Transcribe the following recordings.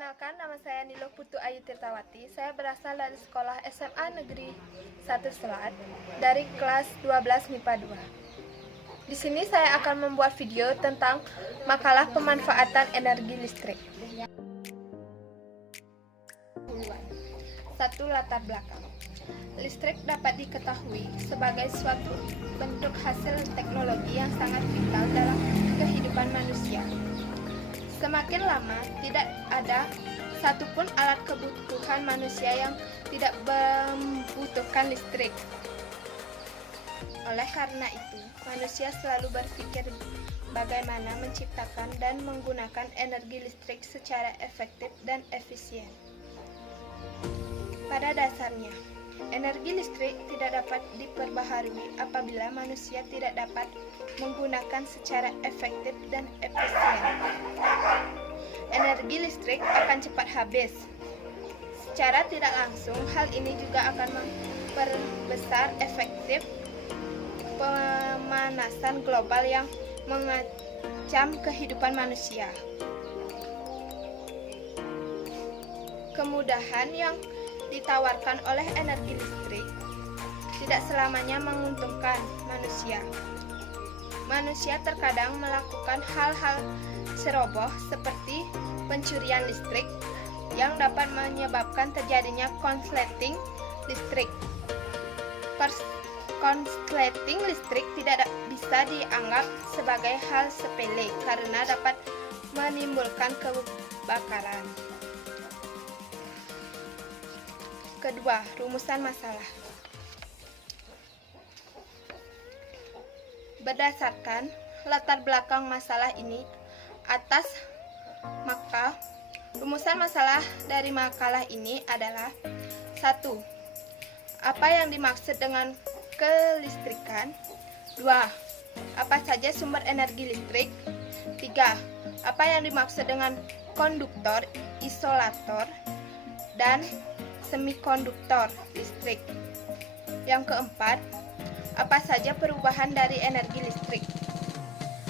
Perkenalkan, nama saya Nilo Putu Ayu Tirtawati. Saya berasal dari sekolah SMA Negeri 1 Selat dari kelas 12 MIPA 2. Di sini saya akan membuat video tentang makalah pemanfaatan energi listrik. 1. Latar belakang. Listrik dapat diketahui sebagai suatu bentuk hasil teknologi yang sangat vital dalam kehidupan manusia. Semakin lama, tidak ada satupun alat kebutuhan manusia yang tidak membutuhkan listrik. Oleh karena itu, manusia selalu berpikir bagaimana menciptakan dan menggunakan energi listrik secara efektif dan efisien. Pada dasarnya, energi listrik tidak dapat diperbaharui apabila manusia tidak dapat menggunakan secara efektif dan efisien. Energi listrik akan cepat habis. Secara tidak langsung, hal ini juga akan memperbesar efektif pemanasan global yang mengancam kehidupan manusia. Kemudahan yang ditawarkan oleh energi listrik tidak selamanya menguntungkan manusia. Manusia terkadang melakukan hal-hal ceroboh seperti pencurian listrik yang dapat menyebabkan terjadinya konsleting listrik. Konsleting listrik tidak bisa dianggap sebagai hal sepele karena dapat menimbulkan kebakaran. Kedua, rumusan masalah. Berdasarkan latar belakang masalah ini atas, maka rumusan masalah dari makalah ini adalah: 1. Apa yang dimaksud dengan kelistrikan? 2. Apa saja sumber energi listrik? 3. Apa yang dimaksud dengan konduktor, isolator, dan semikonduktor listrik? Yang keempat, apa saja perubahan dari energi listrik?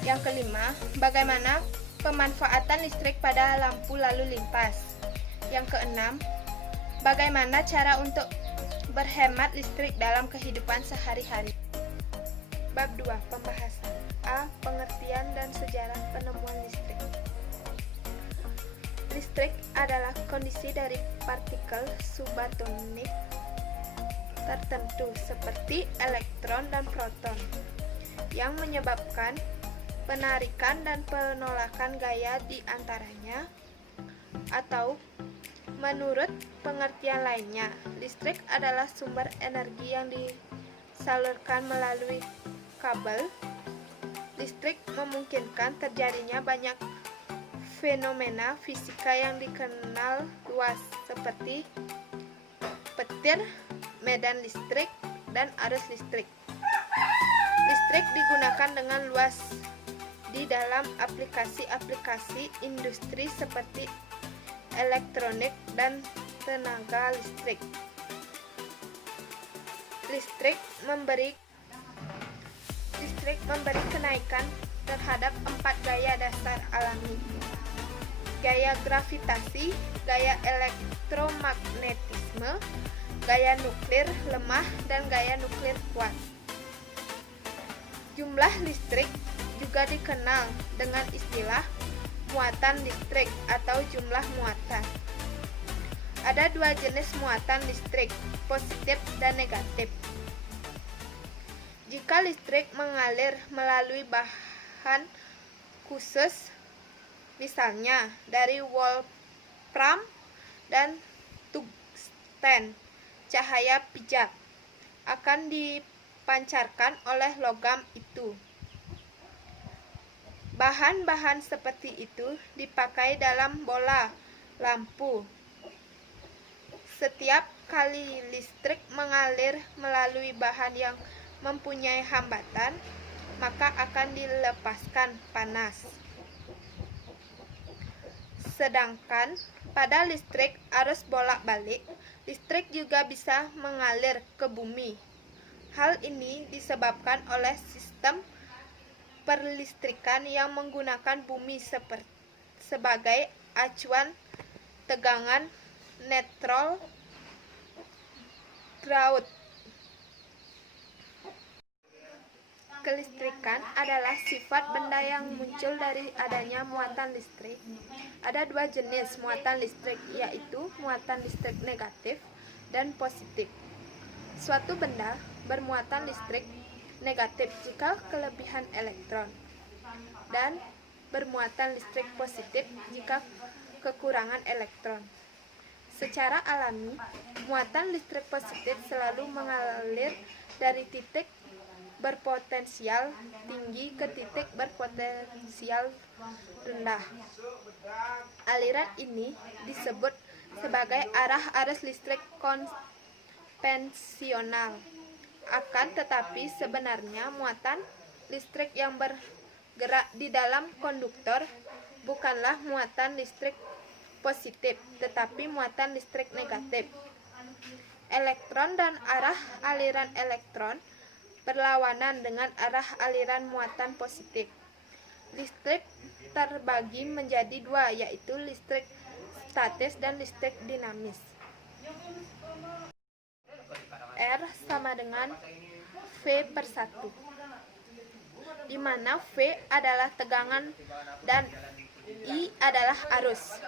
Yang kelima, bagaimana pemanfaatan listrik pada lampu lalu lintas? Yang keenam, bagaimana cara untuk berhemat listrik dalam kehidupan sehari-hari? Bab 2, pembahasan. A. Pengertian dan sejarah penemuan listrik. Listrik adalah kondisi dari partikel subatonik tertentu seperti elektron dan proton yang menyebabkan penarikan dan penolakan gaya di antaranya, atau menurut pengertian lainnya, listrik adalah sumber energi yang disalurkan melalui kabel. Listrik memungkinkan terjadinya banyak fenomena fisika yang dikenal luas seperti petir, medan listrik, dan arus listrik. Listrik digunakan dengan luas di dalam aplikasi-aplikasi industri seperti elektronik dan tenaga listrik. Listrik memberi kenaikan terhadap 4 gaya dasar alami: gaya gravitasi, gaya elektromagnetisme, gaya nuklir lemah, dan gaya nuklir kuat. Jumlah listrik juga dikenal dengan istilah muatan listrik atau jumlah muatan. Ada 2 jenis muatan listrik, positif dan negatif. Jika listrik mengalir melalui bahan khusus, misalnya dari wolfram dan tungsten, cahaya pijat akan dipancarkan oleh logam itu. Bahan-bahan seperti itu dipakai dalam bola lampu. Setiap kali listrik mengalir melalui bahan yang mempunyai hambatan, maka akan dilepaskan panas. Sedangkan pada listrik arus bolak-balik, listrik juga bisa mengalir ke bumi. Hal ini disebabkan oleh sistem perlistrikan yang menggunakan bumi sebagai acuan tegangan neutral ground. Kelistrikan adalah sifat benda yang muncul dari adanya muatan listrik. Ada dua jenis muatan listrik, yaitu muatan listrik negatif dan positif. Suatu benda bermuatan listrik negatif jika kelebihan elektron, dan bermuatan listrik positif jika kekurangan elektron. Secara alami, muatan listrik positif selalu mengalir dari titik berpotensial tinggi ke titik berpotensial rendah. Aliran ini disebut sebagai arah arus listrik konvensional. Akan tetapi sebenarnya muatan listrik yang bergerak di dalam konduktor bukanlah muatan listrik positif, tetapi muatan listrik negatif. Elektron dan arah aliran elektron berlawanan dengan arah aliran muatan positif. Listrik terbagi menjadi dua, yaitu listrik statis dan listrik dinamis. R sama dengan V/1, di mana V adalah tegangan dan I adalah arus.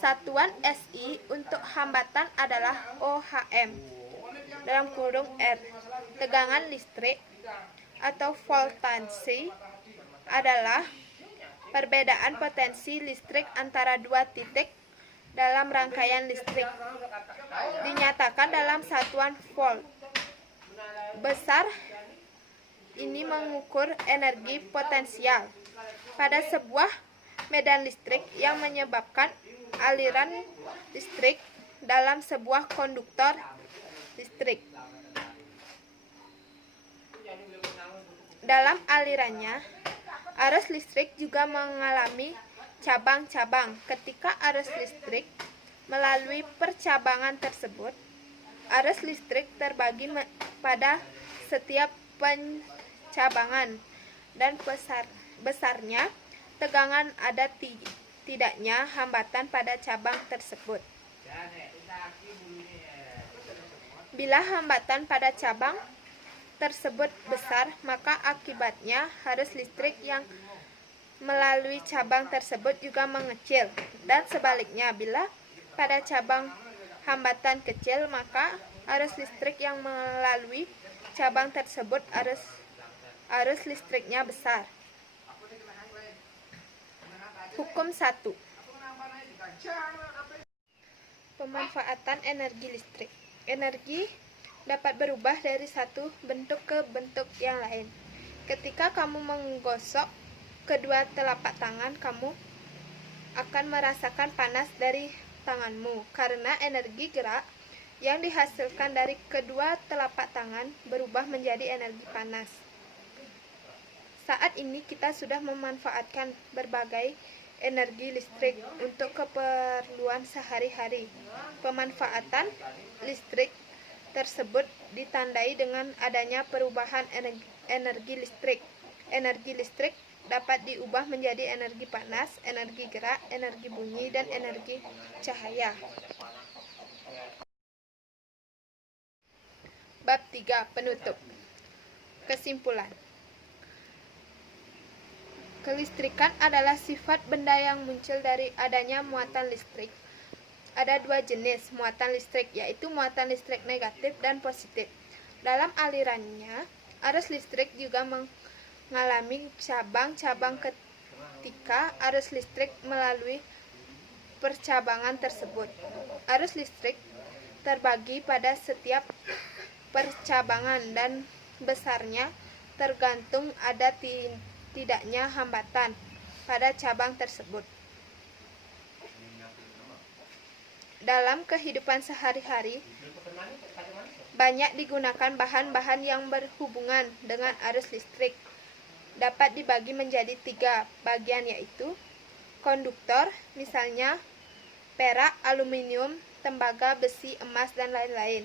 Satuan SI untuk hambatan adalah OHM dalam kurung R. Tegangan listrik atau voltase adalah perbedaan potensi listrik antara dua titik dalam rangkaian listrik. Dinyatakan dalam satuan volt. Besar ini mengukur energi potensial pada sebuah medan listrik yang menyebabkan aliran listrik dalam sebuah konduktor listrik. Dalam alirannya, arus listrik juga mengalami cabang-cabang. Ketika arus listrik melalui percabangan tersebut, arus listrik terbagi pada setiap pencabangan dan besarnya tegangan ada tidaknya hambatan pada cabang tersebut. Bila hambatan pada cabang tersebut besar, maka akibatnya arus listrik yang melalui cabang tersebut juga mengecil, dan sebaliknya, bila pada cabang hambatan kecil, maka arus listrik yang melalui cabang tersebut arus listriknya besar. Hukum 1. Pemanfaatan energi listrik. Energi dapat berubah dari satu bentuk ke bentuk yang lain. Ketika kamu menggosok kedua telapak tangan, kamu akan merasakan panas dari tanganmu karena energi gerak yang dihasilkan dari kedua telapak tangan berubah menjadi energi panas. Saat ini kita sudah memanfaatkan berbagai energi listrik untuk keperluan sehari-hari. Pemanfaatan listrik tersebut ditandai dengan adanya perubahan energi listrik. Energi listrik dapat diubah menjadi energi panas, energi gerak, energi bunyi, dan energi cahaya. Bab 3. Penutup. Kesimpulan. Kelistrikan adalah sifat benda yang muncul dari adanya muatan listrik. Ada dua jenis muatan listrik, yaitu muatan listrik negatif dan positif. Dalam alirannya, arus listrik juga mengalami cabang-cabang ketika arus listrik melalui percabangan tersebut. Arus listrik terbagi pada setiap percabangan dan besarnya tergantung ada tidaknya hambatan pada cabang tersebut. Dalam kehidupan sehari-hari, banyak digunakan bahan-bahan yang berhubungan dengan arus listrik. Dapat dibagi menjadi 3 bagian, yaitu konduktor, misalnya perak, aluminium, tembaga, besi, emas, dan lain-lain.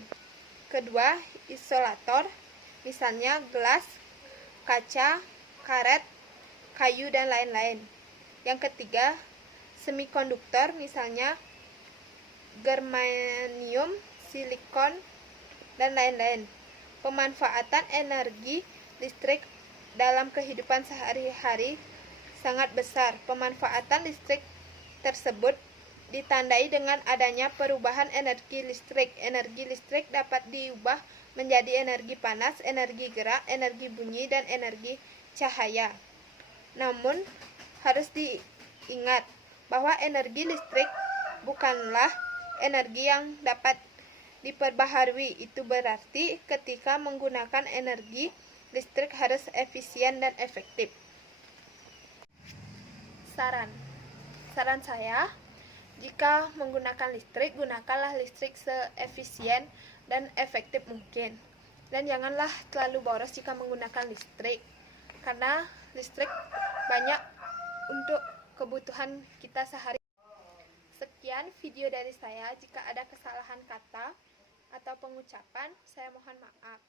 Kedua, isolator, misalnya gelas, kaca, karet, kayu, dan lain-lain. Yang ketiga, semikonduktor, misalnya germanium, silikon, dan lain-lain. Pemanfaatan energi listrik dalam kehidupan sehari-hari sangat besar. Pemanfaatan listrik tersebut ditandai dengan adanya perubahan energi listrik. Energi listrik dapat diubah menjadi energi panas, energi gerak, energi bunyi, dan energi cahaya. Namun, harus diingat bahwa energi listrik bukanlah energi yang dapat diperbaharui. Itu berarti ketika menggunakan energi listrik harus efisien dan efektif. Saran saya, jika menggunakan listrik, gunakanlah listrik seefisien dan efektif mungkin. Dan janganlah terlalu boros jika menggunakan listrik, karena listrik banyak untuk kebutuhan kita sehari. Sekian video dari saya. Jika ada kesalahan kata atau pengucapan, saya mohon maaf.